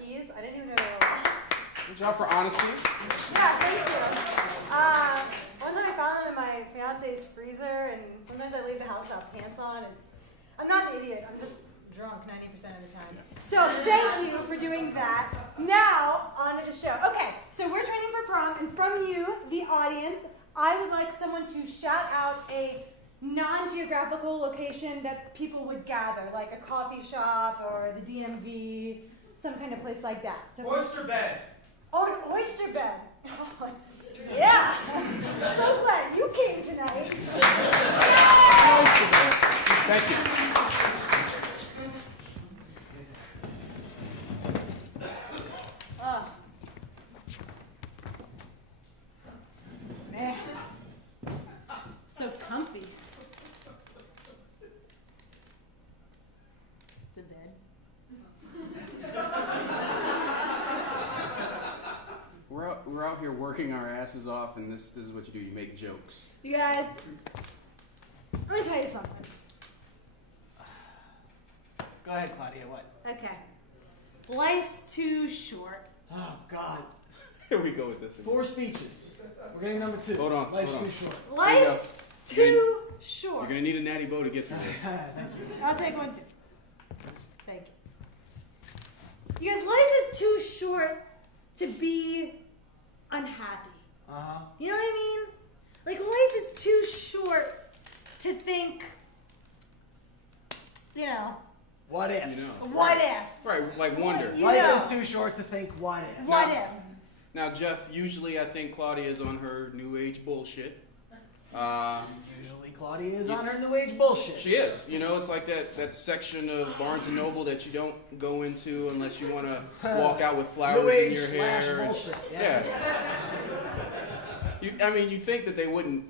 keys. I didn't even know they were lost. Good job for honesty. Yeah, thank you. One time I found them in my fiance's freezer, and sometimes I leave the house without pants on. I'm not an idiot. I'm just drunk 90% of the time. So thank you for doing that. Now, on to the show. Okay, so we're training for prom, and from you, the audience, I would like someone to shout out a non-geographical location that people would gather, like a coffee shop or the DMV, some kind of place like that. So Oyster bed. Oh, an oyster bed. Oh, yeah. So glad you came tonight. Thank you. Man. So comfy. It's a bed. We're out here working our asses off, and this is what you do. You make jokes. You guys, I'm going to tell you something. Go ahead, Claudia, what? Okay. Life's too short. Oh, God. Here we go with this. 4 speeches. We're getting number 2. Hold on. Life's hold on. too short. Life's too short. You're going to need a natty bow to get through this. Thank you. I'll take one, too. Thank you. You guys, life is too short to be unhappy. Uh-huh. You know what I mean? Like, life is too short to think, you know, What if? You know. what if? Right, like wonder. You Life know. is too short to think what if. What Now- if? Now, Jeff, usually I think Claudia is on her new age bullshit. Usually Claudia is on her new age bullshit. She is. You know, it's like that section of Barnes & Noble that you don't go into unless you want to walk out with flowers New in age your slash hair. bullshit. Yeah. I mean, you think that they wouldn't,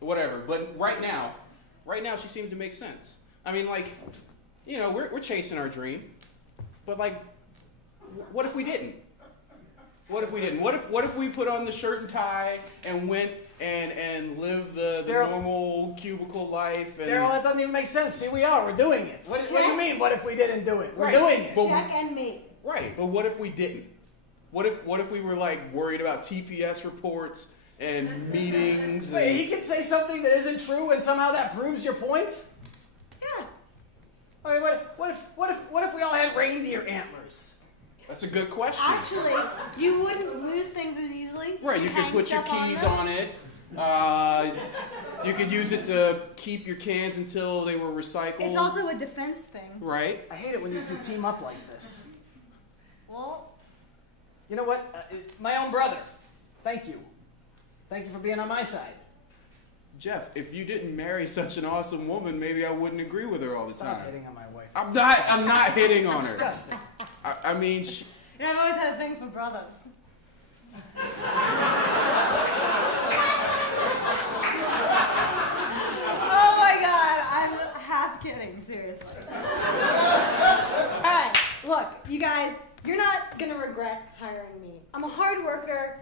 whatever. But right now she seems to make sense. I mean, like, you know, we're chasing our dream. But, like, what if we didn't? What if we didn't? What if we put on the shirt and tie and went and lived the normal cubicle life? And Daryl, that doesn't even make sense. Here we are. We're doing it. What do you mean, what if we didn't do it? We're Right. doing it. But Check and mate. Right, but what if we didn't? What if we were like worried about TPS reports and meetings? Wait, And, he can say something that isn't true and somehow that proves your point? Yeah. I mean, what if we all had reindeer antlers? that's a good question. Actually, you wouldn't lose things as easily. Right, you could hang put your stuff keys them. on it. You could use it to keep your cans until they were recycled. It's also a defense thing. right. I hate it when you two team up like this. Well, You know what? My own brother. Thank you. Thank you for being on my side. Jeff, if you didn't marry such an awesome woman, maybe I wouldn't agree with her all the Stop time. hitting on my wife. I'm not hitting on her. Disgusting. I mean, you know, I've always had a thing for brothers. Oh my God, I'm half kidding, seriously. All right, look, you guys, you're not gonna regret hiring me. I'm a hard worker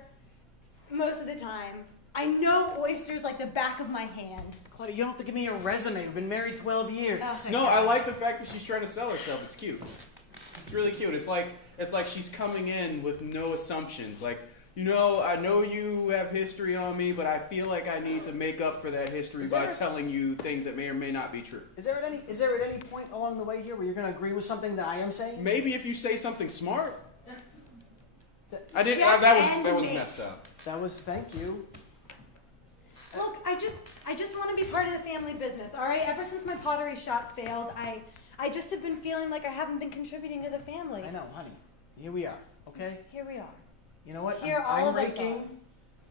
most of the time. I know oysters like the back of my hand. Claudia, you don't have to give me a resume. We've been married 12 years. Okay. no, I like the fact that she's trying to sell herself. It's cute. It's really cute. It's like she's coming in with no assumptions. Like, you know, I know you have history on me, but I feel like I need to make up for that history by telling you things that may or may not be true. Is there at any point along the way here where you're going to agree with something that I am saying? Maybe if you say something smart. That That was messed up. Thank you. Look, I just want to be part of the family business, all right? Ever since my pottery shop failed, I just have been feeling like I haven't been contributing to the family. I know, honey. Here we are, okay? Here we are. You know what? Here all I'm of us raking. are.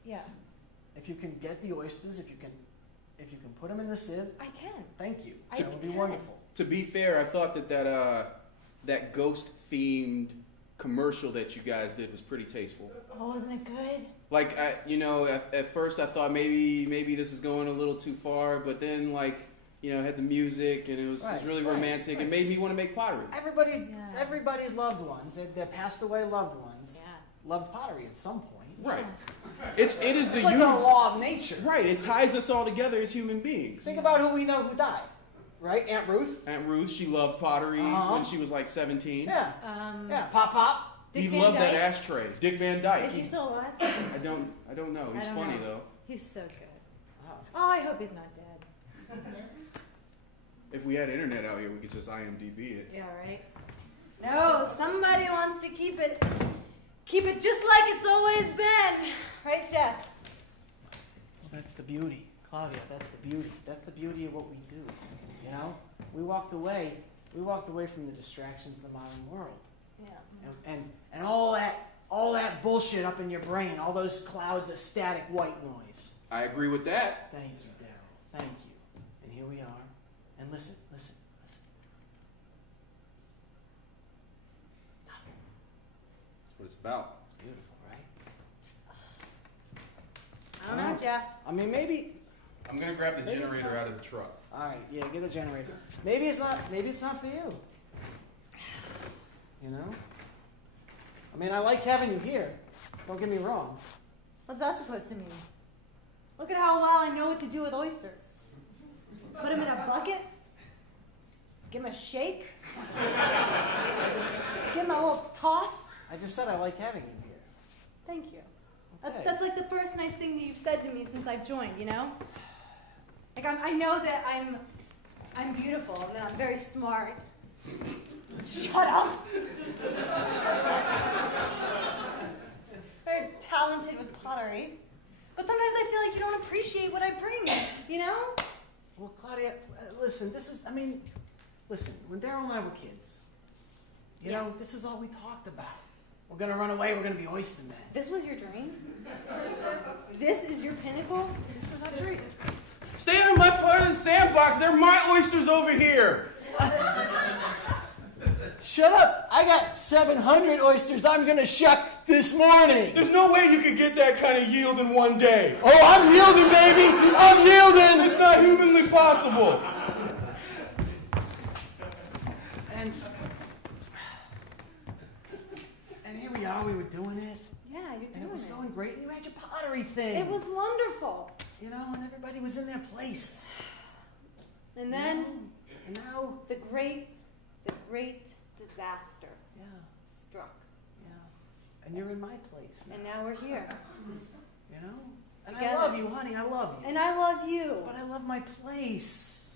Yeah, If you can get the oysters, if you can put them in the sieve, I can. thank you. I That would be can. wonderful. To be fair, I thought that ghost-themed commercial that you guys did was pretty tasteful. Oh, wasn't it good? Like, at first I thought maybe this is going a little too far, but then, like, you know, it had the music, and it was really romantic. It made me want to make pottery. Everybody's loved ones, their passed away loved ones, Yeah. loved pottery at some point. Right. It is the It's like a law of nature. Right. It ties us all together as human beings. Think about who we know who died, right? Aunt Ruth. Aunt Ruth, she loved pottery when she was like 17. Yeah. Yeah. Pop Pop. He loved that ashtray. Dick Van Dyke. Is he still alive? I don't know. He's funny though. He's so good. Oh, I hope he's not dead. If we had internet out here, we could just IMDb it. Yeah, right. No, somebody wants to keep it just like it's always been, right, Jeff? Well, that's the beauty, Claudia. That's the beauty. That's the beauty of what we do. You know, we walked away from the distractions of the modern world. Yeah. And all that bullshit up in your brain, all those clouds of static white noise. I agree with that. Thank you, Daryl. Thank you. And here we are. And listen. Nothing. That's what it's about. It's beautiful, right? I don't know, Jeff. I mean, maybe. I'm gonna grab the generator out of the truck. All right, yeah, get the generator. Maybe it's not for you. You know? I mean, I like having you here. Don't get me wrong. What's that supposed to mean? Look at how well I know what to do with oysters. Put them in a bucket? Give them a shake? Give them a little toss? I just said I like having you here. Thank you. Okay. That's like the first nice thing that you've said to me since I've joined, you know? Like, I know that I'm beautiful and that I'm very smart. Shut up! Very talented with pottery. But sometimes I feel like you don't appreciate what I bring, you know? Well, Claudia, listen, listen, when Daryl and I were kids, you know, this is all we talked about. We're going to run away, we're going to be oyster men. This was your dream? This is your pinnacle? This is our dream. Stay on my part of the sandbox. They're my oysters over here. Shut up! I got 700 oysters I'm going to shuck this morning. There's no way you could get that kind of yield in one day. Oh, I'm yielding, baby! I'm yielding! It's not humanly possible. And here we are, we were doing it. Yeah, you're doing it. And it was going great, and you had your pottery thing. It was wonderful. You know, and everybody was in their place. And then, and now the great disaster struck. Yeah. And you're in my place now. And now we're here. You know? And Together. I love you, honey, I love you. And I love you. But I love my place.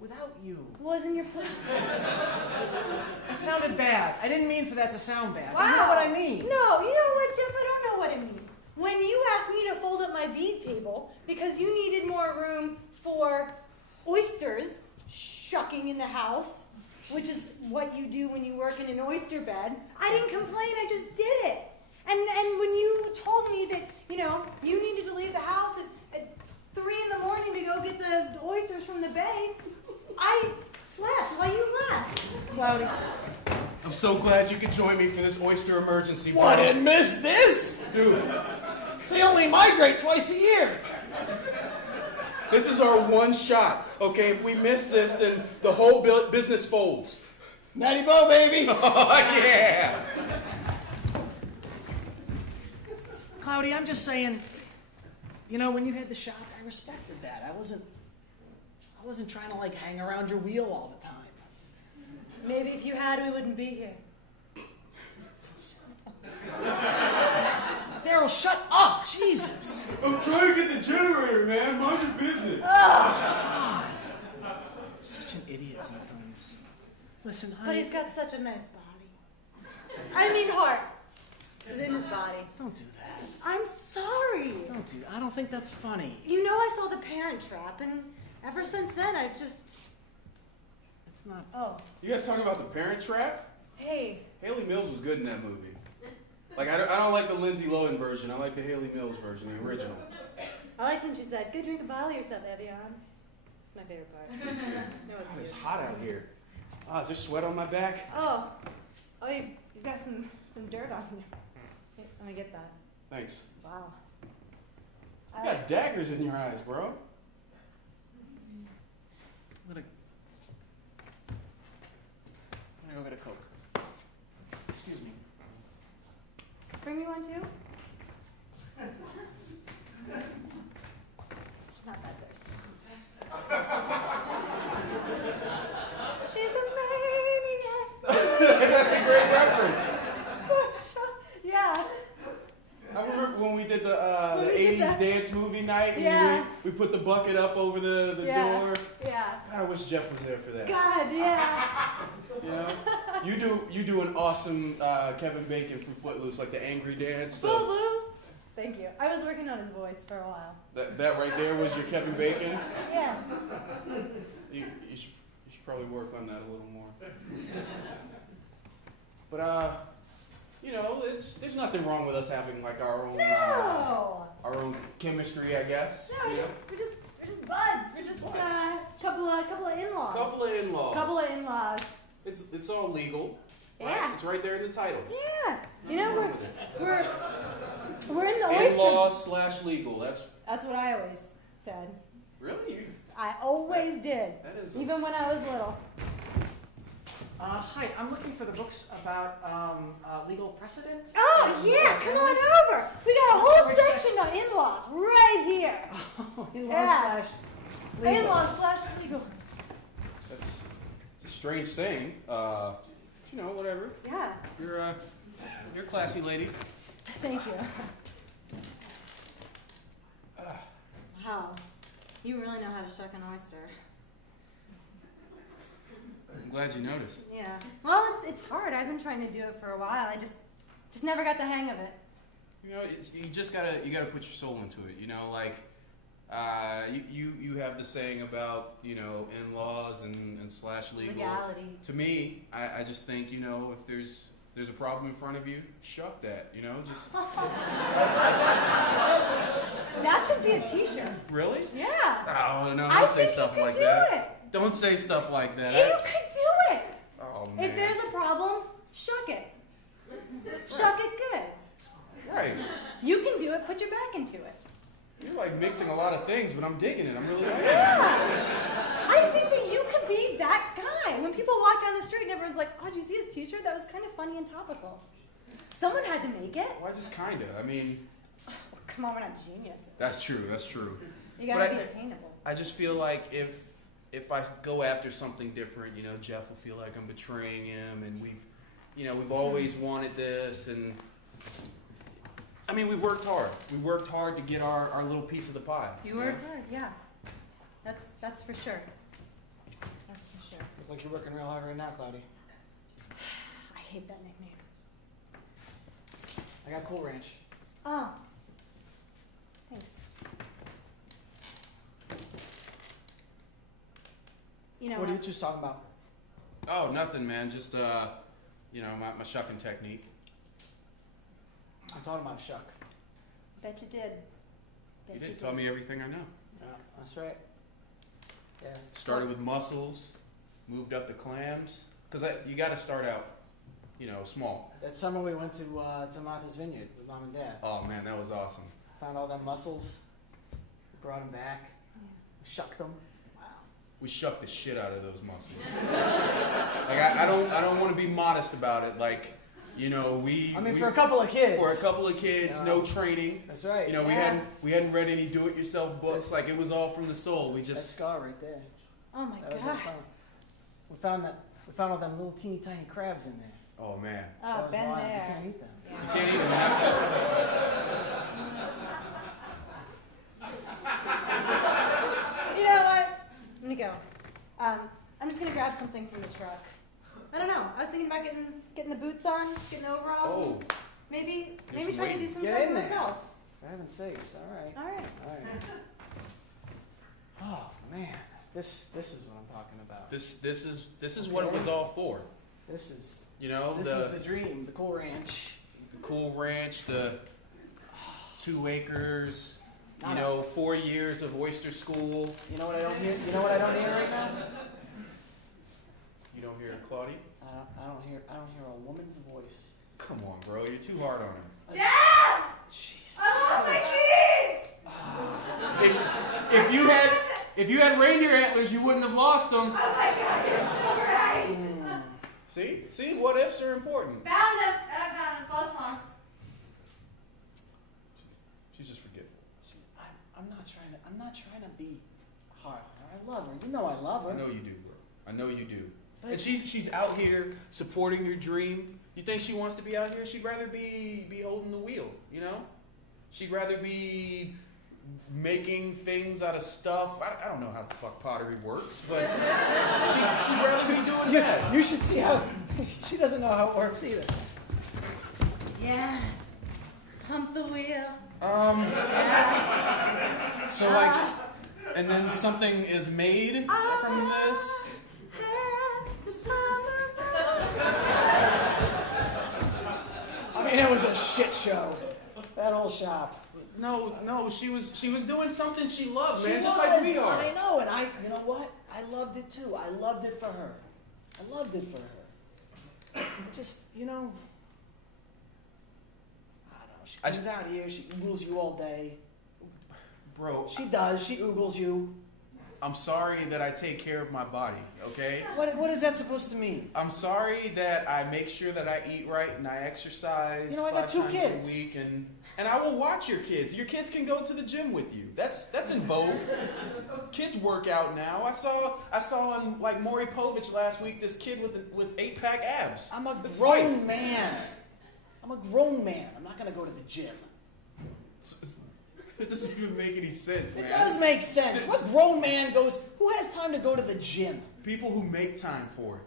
Without you. Wasn't your place? That sounded bad. I didn't mean for that to sound bad. Wow. You know what I mean? No, you know what, Jeff? I don't know what it means. When you asked me to fold up my bead table because you needed more room for oysters shucking in the house, which is what you do when you work in an oyster bed, I didn't complain, I just did it. And when you told me that, you know, you needed to leave the house at 3 in the morning to go get the oysters from the bay, I slept while you left. Cloudy. I'm so glad you could join me for this oyster emergency. What, and miss this? Dude. They only migrate twice a year. This is our one shot, okay? If we miss this, then the whole business folds. Natty Bo, baby! Oh, yeah! Cloudy, I'm just saying, you know, when you had the shop, I respected that. I wasn't trying to, like, hang around your wheel all the time. Maybe if you had, we wouldn't be here. Daryl, shut up! Jesus! I'm trying to get the generator, man. Mind your business. Oh, God. Such an idiot sometimes. Listen, honey. But he's got such a nice body. I mean heart. It's in his body. Don't do that. I'm sorry. Don't do that. I don't think that's funny. You know I saw The Parent Trap, and ever since then I've just... It's not... Oh. You guys talking about The Parent Trap? Hey. Haley Mills was good in that movie. Like, I don't like the Lindsay Lohan version. I like the Haley Mills version, the original. I like when she said, "Go drink a bottle of yourself, Evian." It's my favorite part. No, God, it's hot out here. Oh, is there sweat on my back? Oh, you've got some dirt on you. Here, let me get that. Thanks. Wow. You got daggers in your eyes, bro. I'm gonna go get a Coke. Excuse me. Bring me one too? It's not that thirsty. She's a maniac. That's a great reference. For dance movie night. And Yeah. we put the bucket up over the door. Yeah. God, I wish Jeff was there for that. God, yeah. You know, you do an awesome Kevin Bacon from Footloose, like the angry dance. Footloose. Thank you. I was working on his voice for a while. That right there was your Kevin Bacon. Yeah. You should probably work on that a little more. But you know, there's nothing wrong with us having like our own chemistry, I guess. No, you know? we're just buds. We're just couple of in-laws. Couple of in-laws. It's all legal. Right? Yeah. It's right there in the title. Yeah. You know, we're in the oyster. In-laws / legal. That's what I always said. Really? I always did. That is even when I was little. Hi, I'm looking for the books about legal precedent. Oh, yeah, come on over. We got a whole section on in-laws right here. In-laws / legal. In-laws / legal. That's a strange saying. You know, whatever. Yeah. You're a classy lady. Thank you. Wow. You really know how to shuck an oyster. I'm glad you noticed. Yeah. Well, it's hard. I've been trying to do it for a while. I just never got the hang of it. You know, you gotta put your soul into it. You know, like you have the saying about, you know, in-laws and / legal. Legality. To me, I just think, you know, if there's a problem in front of you, shuck that. You know, just. That should be a T-shirt. Really? Yeah. Oh no! I Don't say think stuff you could like do that. it. Don't say stuff like that. You could do it. Oh man. If there's a problem, shuck it. Shuck it good. Right. You can do it. Put your back into it. You're like mixing a lot of things, but I'm digging it. I'm really liking it. Yeah. I think that you could be that guy. When people walk down the street and everyone's like, oh, did you see his T-shirt? That was kind of funny and topical. Someone had to make it. Well, just kind of. I mean. Oh, come on, we're not geniuses. That's true. That's true. You gotta be attainable. I just feel like if I go after something different, you know, Jeff will feel like I'm betraying him, and we've always wanted this, and I mean, we worked hard. We worked hard to get our little piece of the pie. You worked hard, yeah. That's for sure. That's for sure. Look like you're working real hard right now, Cloudy. I hate that nickname. I got Cool Ranch. Oh. Thanks. You know What are you just talking about? Oh, nothing, man. Just you know, my shucking technique. I'm talking about a shuck. Bet you did. You did. Tell me everything I know. Yeah, that's right. Yeah. Started with mussels, moved up to clams, because you got to start out, you know, small. That summer we went to Martha's Vineyard with Mom and Dad. Oh man, that was awesome. Found all them mussels. We brought them back. Yeah. Shucked them. We shucked the shit out of those mussels. Like I don't want to be modest about it. Like, you know, for a couple of kids. For a couple of kids, no training. That's right. You know, we hadn't read any do-it-yourself books. Like it was all from the soul. We just that scar right there. Oh my God. We found all them little teeny tiny crabs in there. Oh man. Oh, been wild. there. You can't eat them. Yeah. You can't eat them. You know what? I'm gonna go. I'm just gonna grab something from the truck. I don't know. I was thinking about getting the boots on, getting the overalls. Oh. Maybe There's trying to do weight. some Get stuff in for there. myself. For heaven's sakes. All right. All right. Oh man, this is what I'm talking about. This is what it was all for. This is You know, this is the dream. The Cool Ranch. The Cool Ranch, the 2 acres. Not You know, 4 years of oyster school. You know what I don't hear? You know what I don't hear right now? You don't hear Claudia? I don't hear a woman's voice. Come on, bro. You're too hard on her. Dad! Jesus. I lost my keys! If you had reindeer antlers, you wouldn't have lost them. Oh my God, you're so right. See, what ifs are important. Found him. I found him. Close alarm. She's just forgetful. I'm not trying to be hard. I love her. You know I love her. I know you do, bro. I know you do. And she's out here supporting your dream. You think she wants to be out here? She'd rather be holding the wheel, you know? She'd rather be making things out of stuff. I don't know how the fuck pottery works, but she'd rather be doing that. You should see how she doesn't know how it works either. Yes. Pump the wheel. So like, and then something is made from this. I mean, it was a shit show. That whole shop. No, she was doing something she loved, man, She just was, like we are. I know, and you know what? I loved it too. I loved it for her. Just, I don't know, she comes out here, she oogles you all day. Bro. She does, she oogles you. I'm sorry that I take care of my body, okay? What is that supposed to mean? I'm sorry that I make sure that I eat right and I exercise I got 2 5 kids. times a week, and I will watch your kids. Your kids can go to the gym with you. That's in vogue. Kids work out now. I saw on like Maury Povich last week this kid with 8-pack abs. I'm a grown man. I'm not going to go to the gym. It doesn't even make any sense, man. It does make sense. What grown man who has time to go to the gym? People who make time for it.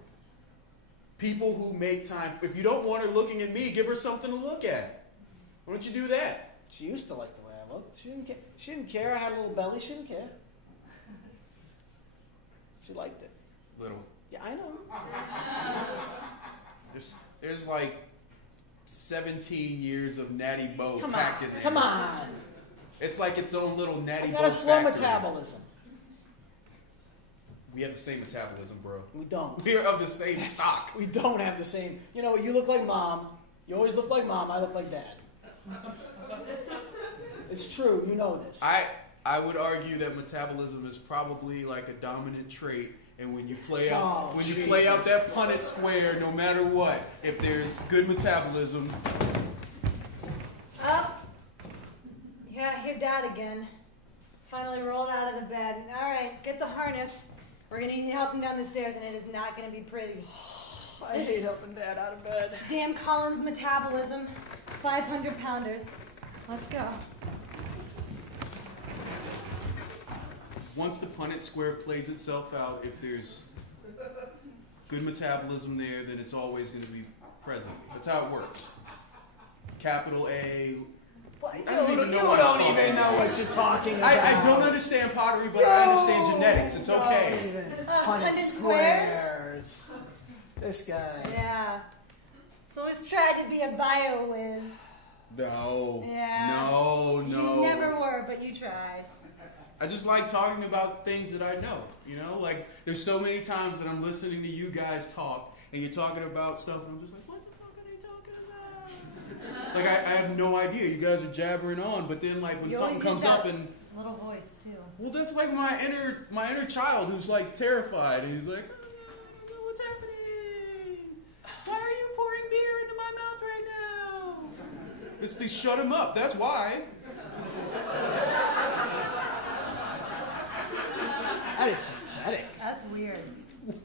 People who make time. If you don't want her looking at me, give her something to look at. Why don't you do that? She used to like the way I looked. She didn't care. I had a little belly. She didn't care. She liked it. Little. Yeah, I know. There's like 17 years of Natty Bo packed in there. Come on. It's like its own little Natty Bo I got a slow factory. metabolism. We have the same metabolism, bro. We don't. We're of the same stock. We don't have the same. You look like mom. You always look like mom. I look like dad. It's true. You know this. I would argue that metabolism is probably like a dominant trait, and when you play out play out that Punnett square, no matter what, if there's good metabolism. Up. Yeah, I hear Dad again. Finally rolled out of the bed. All right, get the harness. We're gonna need to help him down the stairs, and it is not gonna be pretty. I hate helping Dad out of bed. Damn Colin's metabolism. 500 pounders. Let's go. Once the Punnett square plays itself out, if there's good metabolism there, then it's always going to be present. That's how it works. Capital A. What? I don't even know you what don't I'm even know talking what you're talking about. I don't understand pottery, but I understand genetics. It's okay. Punnett squares. This guy. Yeah. So let's try to be a bio whiz. No. Yeah. No. You never were, but you tried. I just like talking about things that I know. Like there's so many times that I'm listening to you guys talk, and you're talking about stuff, and I'm just like, what the fuck are they talking about? Like I have no idea. You guys are jabbering on, but then like when something comes up and little voice too. Well, that's like my inner child who's like terrified, and he's like, oh, what's happening? Why are you pouring beer into my mouth right now? It's to shut him up. That's why. That is pathetic. That's weird.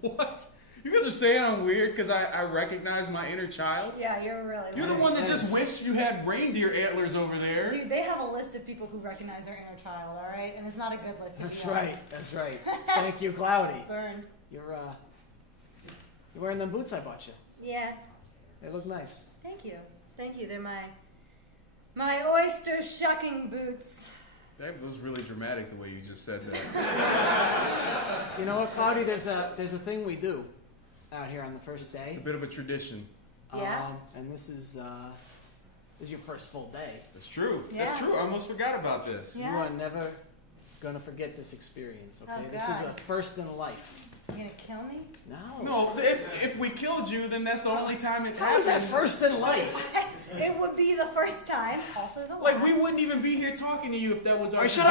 What? You guys are saying I'm weird because I recognize my inner child? Yeah, you're really You're the one that just wished you had reindeer antlers over there. Dude, they have a list of people who recognize their inner child, all right? And it's not a good list. That's right. Thank you, Cloudy. Burn. You're wearing them boots I bought you. Yeah. They look nice. Thank you. They're my oyster shucking boots. That was really dramatic the way you just said that. You know what, Cloudy? There's a thing we do out here on the first day. It's a bit of a tradition. Yeah. And this is your first full day. That's true. Yeah. That's true. I almost forgot about this. Yeah. You are never gonna forget this experience. Okay. Oh, This is God. a first in life. You gonna kill me? No, if we killed you, then that's the only time it happens. How is that first in life? It would be the first time. Also the last. Like, we wouldn't even be here talking to you if that was our All right, shut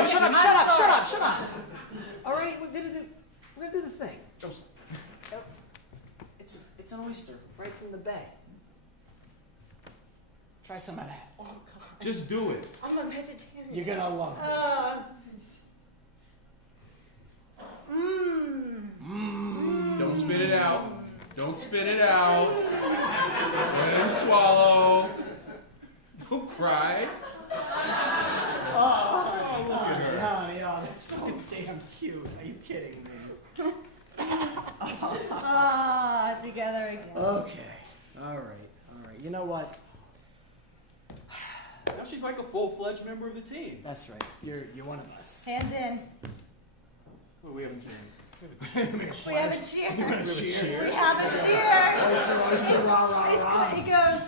up! All right, we're gonna do the thing. It's an oyster right from the bay. Try some of that. Oh, God. Just do it. I'm a vegetarian. You're gonna love this. Don't spit it out. Don't spit it out. Don't swallow. Don't cry. Oh, look at you know what? Now she's like a full-fledged member of the team. That's right. You're one of us. Hands in. Well, we haven't cheered. We haven't cheered. We haven't cheered. We haven't cheered. Oyster, oyster, rah, rah, rah. It goes.